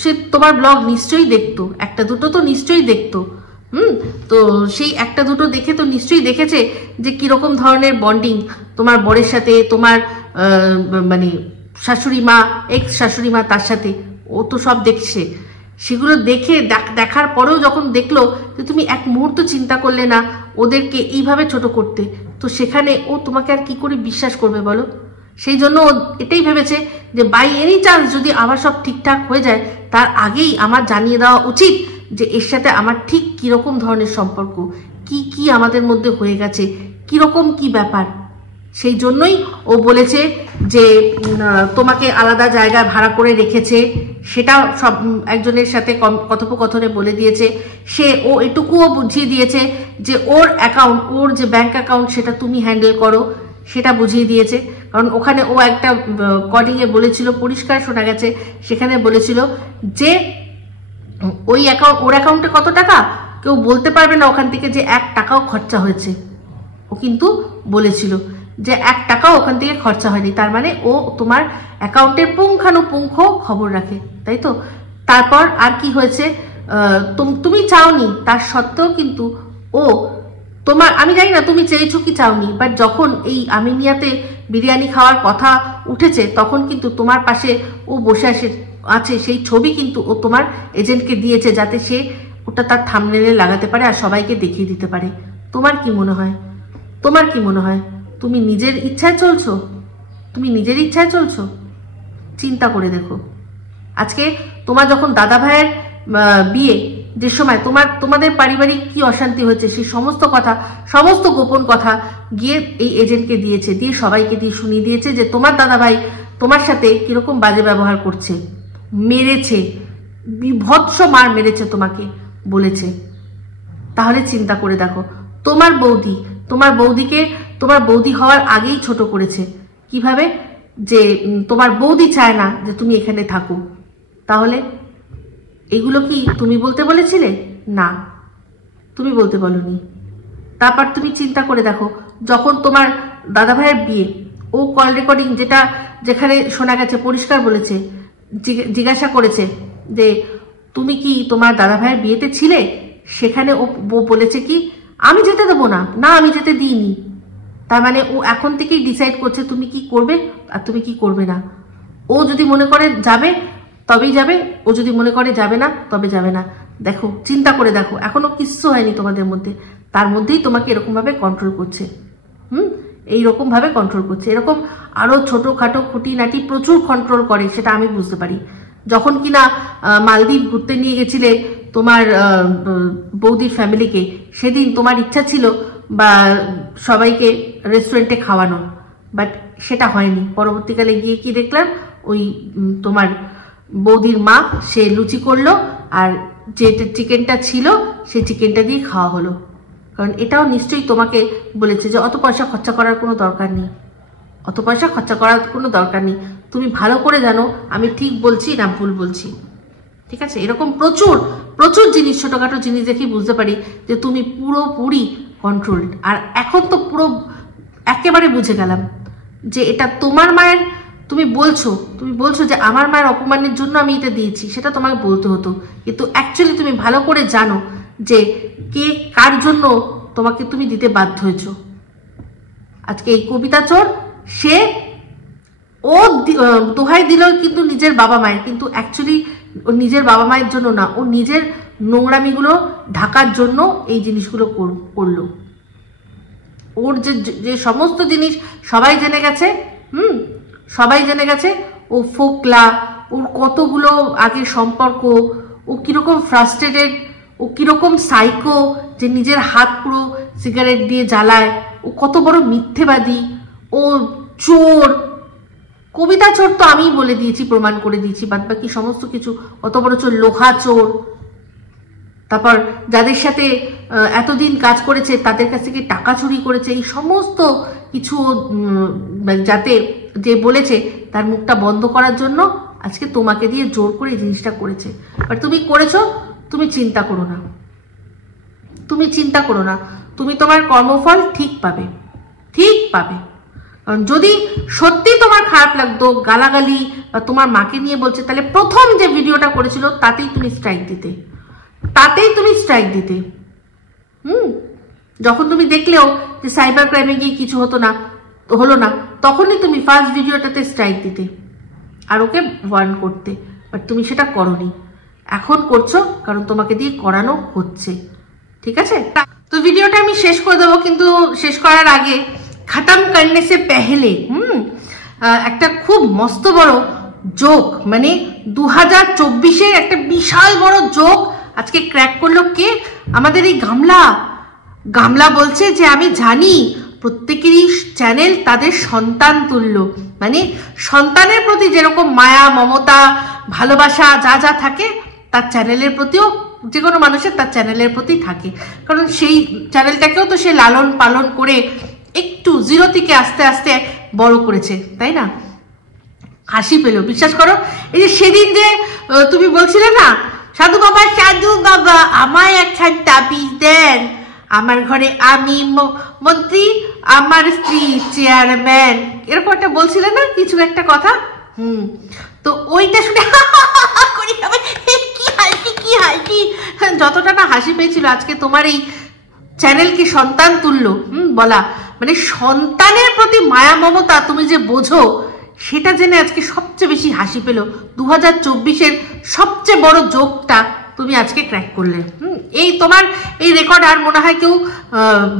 সে তোমার ব্লগ নিশ্চয়ই দেখতো, একটা দুটো তো নিশ্চয়ই দেখতো। তো সেই একটা দুটো দেখে তো নিশ্চয়ই দেখেছে যে কিরকম ধরনের বন্ডিং তোমার বরের সাথে, তোমার শাশুড়ি মা, এক্স শাশুড়ি মা তার সাথে, ও তো সব দেখছে। সেগুলো দেখার পরেও যখন দেখলো যে তুমি এক মুহূর্ত চিন্তা করলে না ওদেরকে এইভাবে ছোট করতে, তো সেখানে ও তোমাকে আর কি করে বিশ্বাস করবে বলো? সেই জন্য ও এটাই ভেবেছে যে বাই এনি চান্স যদি আবার সব ঠিকঠাক হয়ে যায় তার আগেই আমার জানিয়ে দেওয়া উচিত যে এর সাথে আমার ঠিক কিরকম ধরনের সম্পর্ক, কি আমাদের মধ্যে হয়ে গেছে, কিরকম কি ব্যাপার। সেই জন্যই ও বলেছে যে তোমাকে আলাদা জায়গায় ভাড়া করে রেখেছে, সেটা সব একজনের সাথে কথোপকথনে বলে দিয়েছে। ও এটুকুও বুঝিয়ে দিয়েছে যে ওর যে ব্যাংক অ্যাকাউন্ট সেটা তুমি হ্যান্ডেল করো, সেটা বুঝিয়ে দিয়েছে। কারণ ওখানে ও একটা কডিংয়ে বলেছিল, পরিষ্কার শোনা গেছে, সেখানে বলেছিল যে ওর অ্যাকাউন্টে কত টাকা কেউ বলতে পারবে না ওখান থেকে যে 1 টাকাও খরচা হয়েছে। ও কিন্তু বলেছিল যে 1 টাকাও ওখান থেকে খরচা হয়নি, তার মানে ও তোমার অ্যাকাউন্টের পুঙ্খানুপুঙ্খ খবর রাখে, তাই তো? তারপর আর কি হয়েছে, তুমি চাওনি, তার সত্ত্বেও কিন্তু ও তোমার, আমি জানি না তুমি চেয়েছো কি চাওনি, বাট যখন এই আমিনিয়াতে বিরিয়ানি খাওয়ার কথা উঠেছে তখন কিন্তু তোমার পাশে ও বসে আছে, সেই ছবি কিন্তু ও তোমার এজেন্টকে দিয়েছে যাতে সে ওটা তার থাম্বনেইলে লাগাতে পারে আর সবাইকে দেখিয়ে দিতে পারে। তোমার কি মনে হয় তুমি নিজের ইচ্ছায় চলছো? চিন্তা করে দেখো, আজকে তোমার যখন দাদা ভাইয়ের বিয়ে, যে সময় তোমাদের পারিবারিক কি অশান্তি হয়েছে সেই সমস্ত গোপন কথা গিয়ে এই এজেন্টকে দিয়েছে, দিয়ে সবাইকে দিয়ে শুনিয়ে দিয়েছে যে তোমার দাদা ভাই তোমার সাথে কিরকম বাজে ব্যবহার করছে, মেরেছে, বিভৎস মার মেরেছে তোমাকে বলেছে। তাহলে চিন্তা করে দেখো, তোমার বৌদি হওয়ার আগেই ছোট করেছে কিভাবে, যে তোমার বৌদি চায় না যে তুমি এখানে থাকো। তাহলে এগুলো কি তুমি বলতে বলেছিলে? না, তুমি বলতে বলনি। তারপর তুমি চিন্তা করে দেখো, যখন তোমার দাদা ভাইয়ের বিয়ে, ও কল রেকর্ডিং যেটা যেখানে শোনা গেছে পরিষ্কার বলেছে, জিজ্ঞাসা করেছে যে তুমি কি তোমার দাদা ভাইয়ের বিয়েতে ছিলে, সেখানে ও বলেছে কি আমি যেতে দেবো না, না আমি যেতে দিইনি। তার মানে ও এখন থেকেই ডিসাইড করছে তুমি কি করবে আর তুমি কি করবে না। ও যদি মনে করে যাবে তবেই যাবে, ও যদি মনে করে যাবে না তবে যাবে না। দেখো, চিন্তা করে দেখো, এখনো কিচ্ছু হয়নি তোমাদের মধ্যে, তার মধ্যেই তোমাকে এরকম ভাবে কন্ট্রোল করছে। এইরকম ভাবে কন্ট্রোল করছে। এরকম আরো ছোটখাটো খুঁটিনাটি প্রচুর কন্ট্রোল করে, সেটা আমি বুঝতে পারি। যখন কিনা মালদ্বীপ ঘুরতে নিয়ে গেছিলে তোমার বৌদির ফ্যামিলিকে, সেদিন তোমার ইচ্ছা ছিল বা সবাইকে রেস্টুরেন্টে খাওয়ানোর, বাট সেটা হয়নি। পরবর্তীকালে গিয়ে কি দেখলাম, ওই তোমার বৌদির মা সে লুচি করলো, আর যে চিকেনটা ছিল সেই চিকেনটা দিয়ে খাওয়া হলো। কারণ এটাও নিশ্চয়ই তোমাকে বলেছে যে অত পয়সা খরচা করার কোনো দরকার নেই, অত পয়সা খরচা করার কোনো দরকার নেই। তুমি ভালো করে জানো আমি ঠিক বলছি না ভুল বলছি, ঠিক আছে? এরকম প্রচুর প্রচুর জিনিস, ছোটখাটো জিনিস দেখি বুঝতে পারি যে তুমি পুরোপুরি কন্ট্রোলড। আর এখন তো পুরো একেবারে বুঝে গেলাম যে এটা তোমার মায়ের, তুমি বলছো যে আমার মায়ের অপমানের জন্য আমি এটা দিয়েছি, সেটা তোমাকে বলতে হতো। কিন্তু অ্যাকচুয়ালি তুমি ভালো করে জানো যে কে কার জন্য তোমাকে তুমি দিতে বাধ্য হয়েছ। আজকে এই কবিতা চোর, সে ও দোহাই দিল কিন্তু নিজের বাবা মায়ের, কিন্তু অ্যাকচুয়ালি ও নিজের বাবা মায়ের জন্য না, ও নিজের নোংরামিগুলো ঢাকার জন্য এই জিনিসগুলো করলো। ওর যে সমস্ত জিনিস সবাই জেনে গেছে, সবাই জেনে গেছে, ও ফোকলা, ওর কতগুলো আগের সম্পর্ক, ও কিরকম ফ্রাস্ট্রেটেড, ও কিরকম সাইকো, যে নিজের হাত পুরো সিগারেট দিয়ে জ্বালায়, ও কত বড় মিথ্যেবাদী, ও চোর। কবিতা চোর তো আমি বলে দিয়েছি, প্রমাণ করে দিয়েছি, বাদ বাকি সমস্ত কিছু কত বড় চোর, লোহা চোর। তারপর যাদের সাথে এতদিন কাজ করেছে তাদের কাছ থেকে টাকা চুরি করেছে, এই সমস্ত কিছু যাতে যে বলেছে তার মুখটা বন্ধ করার জন্য আজকে তোমাকে দিয়ে জোর করে এই জিনিসটা করেছে। আর তুমি করেছো, তুমি চিন্তা করো না, তুমি চিন্তা করো না, তুমি তোমার কর্মফল ঠিক পাবে, ঠিক পাবে। কারণ যদি সত্যি তোমার খারাপ লাগতো গালাগালি বা তোমার মাকে নিয়ে বলছে, তাহলে প্রথম যে ভিডিওটা করেছিল তাতেই তুমি স্ট্রাইক দিতে, তাতেই তুমি স্ট্রাইক দিতে। যখন তুমি দেখলেও যে সাইবার ক্রাইমে গিয়ে কিছু হলো না, তখনই তুমি ফার্স্ট ভিডিওটাতে স্ট্রাইক দিতে আর ওকে ওয়ার্ন করতে, বাট তুমি সেটা করোনি। এখন করছো কারণ তোমাকে দিয়ে করানো হচ্ছে, ঠিক আছে? তো ভিডিওটা আমি শেষ করে দেবো, কিন্তু শেষ করার আগে খতম করনে সে পেহলে একটা খুব মস্ত বড় জোক, মানে 2024-এর একটা বিশাল বড় জোক আজকে ক্র্যাক করলো কে? আমাদের এই গামলা বলছে যে আমি জানি প্রত্যেকেরই চ্যানেল তাদের সন্তান তুল্য, মানে সন্তানের প্রতি যেরকম মায়া মমতা ভালোবাসা যা যা থাকে তার চ্যানেলের প্রতিও, যে কোনো মানুষের তার চ্যানেলের প্রতি থাকে। কারণ সেই চ্যানেলটাকেও তো সে লালন পালন করে একটু জিরো থেকে আস্তে আস্তে বড় করেছে, তাই না? হাসি পেল, বিশ্বাস করো। এই যে সেদিন যে তুমি বলছিলে না, সাধু বাবা আমায় একখান তাবিজ দেন, আমার ঘরে আমি মন্ত্রী, আমার স্ত্রী চেয়ারম্যান, এরকম একটা বলছিলে না কিছু একটা কথা। তো ওইটা শুনে কি হাসি, যতটা না হাসি পেয়েছিল আজকে তোমার এই চ্যানেলকে সন্তান তুল্য বলা, মানে সন্তানের প্রতি মায়া মমতা তুমি যে বোঝো, সেটা জেনে আজকে সবচেয়ে বেশি হাসি পেল। 2024-এর সবচেয়ে বড় জোকটা তুমি আজকে ক্র্যাক করলে। এই তোমার এই রেকর্ড আর মনে হয় কেউ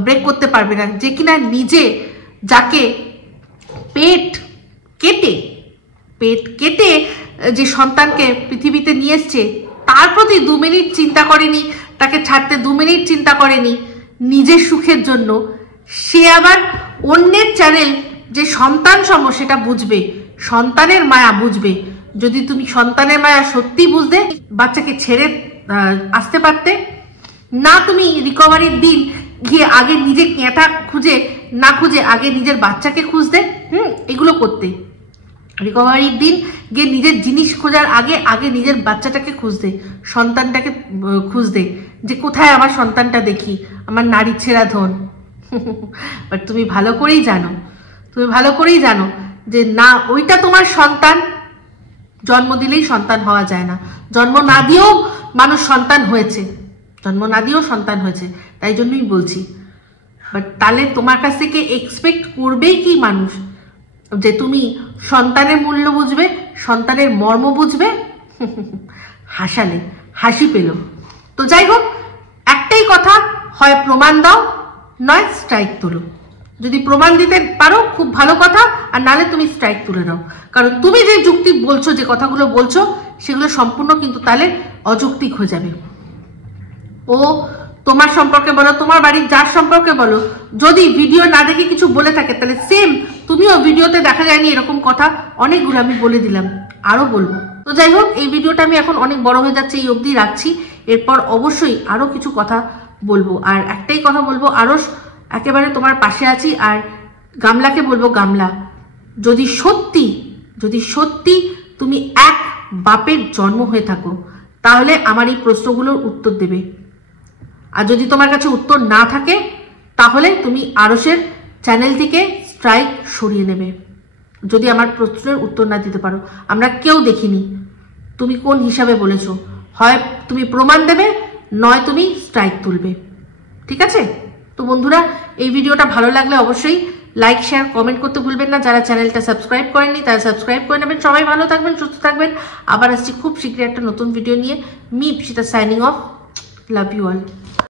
ব্রেক করতে পারবে না, যে কিনা নিজে যাকে পেট কেটে যে সন্তানকে পৃথিবীতে নিয়ে এসছে, তার প্রতি 2 মিনিট চিন্তা করেনি, তাকে ছাড়তে 2 মিনিট চিন্তা করেনি নিজের সুখের জন্য। সে আবার অন্যের চ্যানেল যে সন্তান সম সেটা বুঝবে, সন্তানের মায়া বুঝবে। যদি তুমি সন্তানের মায়া সত্যি বুঝতে বাচ্চাকে ছেড়ে আসতে পারতে না, তুমি রিকভারির দিন গিয়ে আগে নিজে ক্যাঁটা না খুঁজে আগে নিজের বাচ্চাকে খুঁজতে, এগুলো করতে। রিকভারির দিন গিয়ে নিজের জিনিস খোঁজার আগে নিজের বাচ্চাটাকে খুঁজতে, সন্তানটাকে খুঁজতে, যে কোথায় আমার সন্তানটা দেখি, আমার নারী ছেঁড়া ধন। বাট তুমি ভালো করেই জানো যে না ওইটা তোমার সন্তান, জন্ম দিলেই সন্তান হওয়া যায় না, জন্ম না দিয়েও মানুষ সন্তান হয়েছে, জন্ম না দিয়েও সন্তান হয়েছে, তাই জন্যই বলছি। বাট তাহলে তোমার কাছ থেকে এক্সপেক্ট করবেই কি মানুষ যে তুমি সন্তানের মূল্য বুঝবে, সন্তানের মর্ম বুঝবে? হাসালে, হাসি পেল। তো যাই হোক, একটাই কথা, হয় প্রমাণ দাও নয় স্ট্রাইক তোলো। যদি প্রমাণ দিতে পারো খুব ভালো কথা, আর নালে তুমি স্ট্রাইক তুলে নাও। কারণ তুমি যে যুক্তি বলছো, যে কথাগুলো বলছো, সেগুলো সম্পূর্ণ কিন্তু তাহলে অযৌক্তিক হয়ে যাবে। ও তোমার সম্পর্কে বলো, তোমার বাড়ির যার সম্পর্কে বলো, যদি ভিডিও না দেখে কিছু বলে থাকে, তাহলে সেম তুমিও ভিডিওতে দেখা যায়নি এরকম কথা অনেকগুলো আমি বলে দিলাম, আরো বলবো। তো যাই হোক, এই ভিডিওটা আমি এখন অনেক বড় হয়ে যাচ্ছে, এই অবধি রাখছি। এরপর অবশ্যই আরো কিছু কথা বলবো। আর একটাই কথা বলবো, আরশ একেবারে তোমার পাশে আছি। আর গামলাকে বলবো, গামলা যদি সত্যি তুমি এক বাপের জন্ম হয়ে থাকো, তাহলে আমার এই প্রশ্নগুলোর উত্তর দেবে। আর যদি তোমার কাছে উত্তর না থাকে, তাহলে তুমি আরশের চ্যানেল থেকে স্ট্রাইক সরিয়ে নেবে। যদি আমার প্রশ্নের উত্তর না দিতে পারো, আমরা কেউ দেখিনি তুমি কোন হিসাবে বলেছো, হয় তুমি প্রমাণ দেবে, নয় তুমি স্ট্রাইক তুলবে। ঠিক আছে? তো বন্ধুরা, এই ভিডিওটা ভালো লাগলে অবশ্যই লাইক, শেয়ার, কমেন্ট করতে ভুলবেন না। যারা চ্যানেলটা সাবস্ক্রাইব করেননি তারা সাবস্ক্রাইব করে নেবেন। সবাই ভালো থাকবেন, সুস্থ থাকবেন। আবার আসছি খুব শীঘ্রই একটা নতুন ভিডিও নিয়ে। Me Ipsita signing off. Love you all.